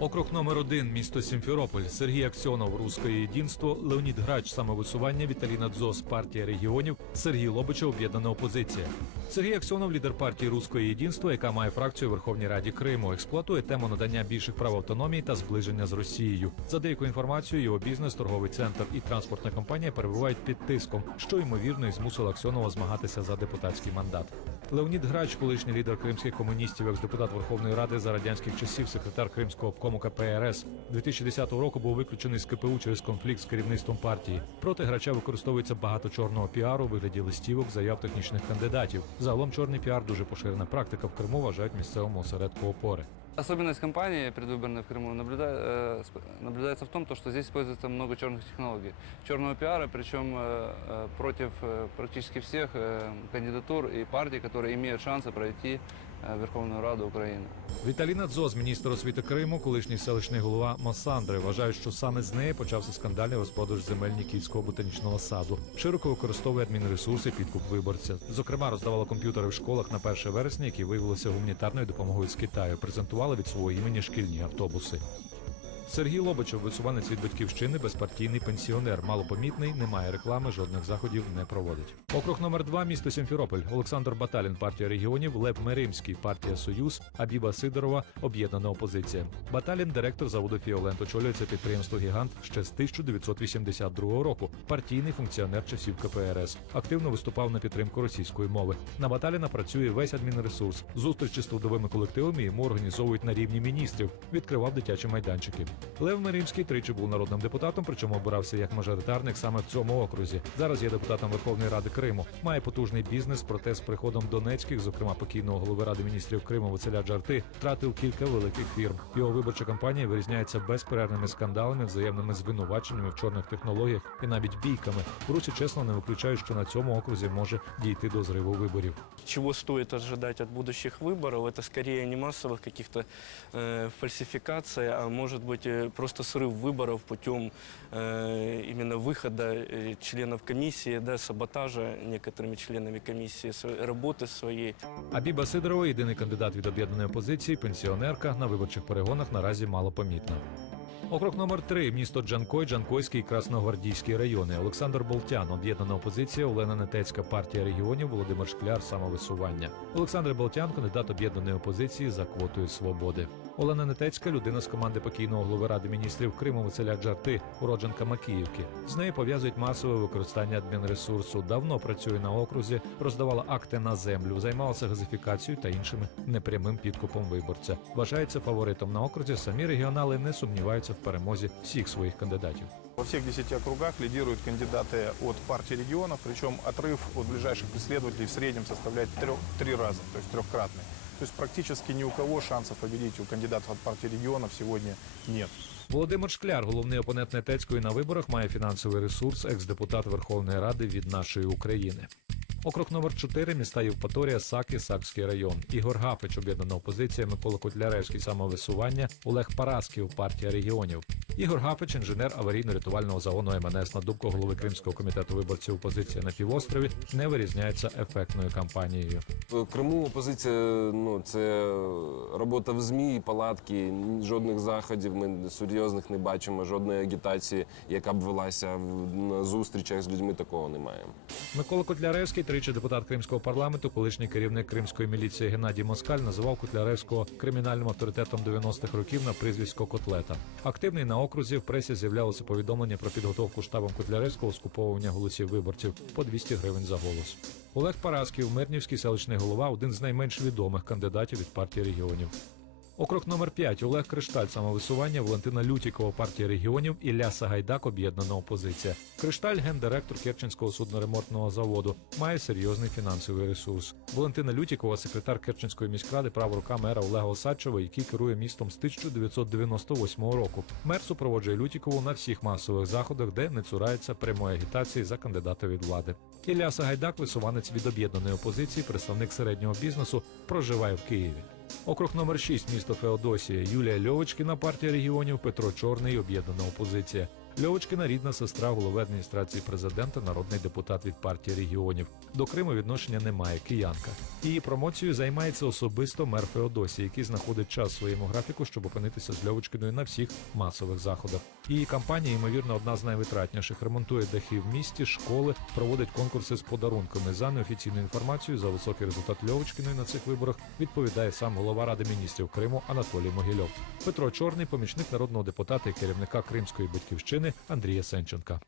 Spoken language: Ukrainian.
Округ номер один місто Сімферополь, Сергій Аксьонов, Руське єдинство, Леонід Грач, самовисування, Віталіна Дзос, партія регіонів, Сергій Лобича, об'єднана опозиція. Сергій Аксьонов, лідер партії Руське єдинство, яка має фракцію у Верховній Раді Криму, експлуатує тему надання більших прав автономії та зближення з Росією. За деякою інформацією, його бізнес, торговий центр і транспортна компанія перебувають під тиском, що ймовірно і змусило Аксьонова змагатися за депутатський мандат. Леонід Грач, колишній лідер кримських комуністів, екс-депутат Верховної Ради за радянських часів, секретар Кримського обкому КПРС, 2010 року був виключений з КПУ через конфлікт з керівництвом партії. Проти грача використовується багато чорного піару у вигляді листівок, заяв технічних кандидатів. Загалом чорний піар дуже поширена практика в Криму, вважають місцевому осередку опори. Особенность кампании предвыборной в Крыму наблюда- э, сп- наблюдается в том, то, что здесь используется много черных технологий. Черного пиара, причем э, э, против э, практически всех э, кандидатур и партий, которые имеют шансы пройти э, Ради України. Віталіна Дзоз, міністр освіти Криму, колишній селищний голова Масандри, вважає, що саме з неї почався скандальний розпродаж земель Нікітського ботанічного саду. Широко використовує адмінресурси підкуп виборця. Зокрема, роздавала комп'ютери в школах на 1 вересня, які виявилися гуманітарною допомогою з Китаю. Презентували від свого імені шкільні автобуси. Сергій Лобачев, висуванець від батьківщини, безпартійний пенсіонер, малопомітний, не має реклами, жодних заходів не проводить. Округ номер 2 місто Сімферополь. Олександр Баталін, партія регіонів, Лев Меримський, партія Союз, Абіба Сидорова, об'єднана опозиція. Баталін, директор заводу Фіолент, очолює це підприємство Гігант ще з 1982 року. Партійний функціонер часів КПРС. Активно виступав на підтримку російської мови. На Баталіна працює весь адмінресурс. Зустрічі з трудовими колективами йому організовують на рівні міністрів. Відкривав дитячі майданчики. Лев Меримський тричі був народним депутатом, причому обирався як мажоритарник саме в цьому окрузі. Зараз є депутатом Верховної Ради Криму. Має потужний бізнес, проте з приходом Донецьких, зокрема покійного голови ради міністрів Криму Василя Джарти, втратив кілька великих фірм. Його виборча кампанія вирізняється безперервними скандалами, взаємними звинуваченнями в чорних технологіях і навіть бійками. В Русі чесно не виключають, що на цьому окрузі може дійти до зриву виборів. Чего стоит ожидать от будущих выборов, это скорее не массовых каких-то э, фальсификаций, а может быть э, просто срыв выборов путем э, именно выхода э, членов комиссии, да, саботажа некоторыми членами комиссии сво- работы своей. Абіба Сидорова, єдиний кандидат від об'єднаної опозиції, пенсіонерка на виборчих перегонах наразі малопомітна. Округ номер 3 місто Джанкой, Джанкойський Красногвардійський райони. Олександр Болтян, об'єднана опозиція, Олена Нетецька, партія регіонів, Володимир Шкляр, самовисування. Олександр Болтян, кандидат об'єднаної опозиції за квотою свободи. Олена Нетецька, людина з команди покійного голови ради міністрів Криму Василя Джарти, уродженка Макіївки. З нею пов'язують масове використання адмінресурсу. Давно працює на окрузі, роздавала акти на землю, займалася газифікацією та іншими непрямим підкупом виборця. Вважається фаворитом на окрузі. Самі регіонали не сумніваються в перемозі всіх своїх кандидатів. Во всех 10 округах лидируют кандидаты от партии регионов, причем отрыв от ближайших преследователей в среднем составляет трех- три раза, то есть трехкратный. То есть практически ни у кого шансов победить у кандидатов от партии регионов сегодня нет. Володимир Шкляр, головний опонент Нетецької на виборах, має фінансовий ресурс, екс-депутат Верховної Ради від нашої України. Округ номер 4 міста Євпаторія, Саки, Сакський район. Ігор Гафич, об'єднана опозиція, Микола Котляревський, самовисування, Олег Парасків, партія регіонів. Ігор Гафич, інженер аварійно-рятувального загону МНС на думку голови Кримського комітету виборців опозиція на півострові, не вирізняється ефектною кампанією. В Криму опозиція ну це робота в ЗМІ, палатки, жодних заходів ми серйозних не бачимо, жодної агітації, яка б велася на зустрічах з людьми. Такого немає. Микола Котляревський, тричі депутат Кримського парламенту, колишній керівник кримської міліції Геннадій Москаль називав Котляревського кримінальним авторитетом 90-х років на прізвисько Котлета. Активний на окрузі в пресі з'являлося повідомлення про підготовку штабом Котляревського скуповування голосів виборців по 200 гривень за голос. Олег Парасків, Мирнівський селищний голова, один з найменш відомих кандидатів від партії регіонів. Округ номер 5 Олег Кришталь, самовисування, Валентина Лютікова, партія регіонів, Ілля Сагайдак, об'єднана опозиція. Кришталь, гендиректор Керченського судноремонтного заводу, має серйозний фінансовий ресурс. Валентина Лютікова, секретар Керченської міськради, права рука мера Олега Осадчева, який керує містом з 1998 року. Мер супроводжує Лютікову на всіх масових заходах, де не цурається прямої агітації за кандидата від влади. Ілля Сагайдак, висуванець від об'єднаної опозиції, представник середнього бізнесу, проживає в Києві. Округ номер 6 місто Феодосія. Юлія Льовочкіна, партія регіонів, Петро Чорний, об'єднана опозиція. Льовочкина рідна сестра голови адміністрації президента, народний депутат від партії регіонів. До Криму відношення немає киянка. Її промоцією займається особисто мер Феодосії, який знаходить час своєму графіку, щоб опинитися з Льовочкиною на всіх масових заходах. Її кампанія, ймовірно, одна з найвитратніших. Ремонтує дахи в місті, школи, проводить конкурси з подарунками. За неофіційною інформацією, за високий результат Льовочкиної на цих виборах відповідає сам голова ради міністрів Криму Анатолій Могильов. Петро Чорний, помічник народного депутата і керівника Кримської батьківщини Андрія Сенченка.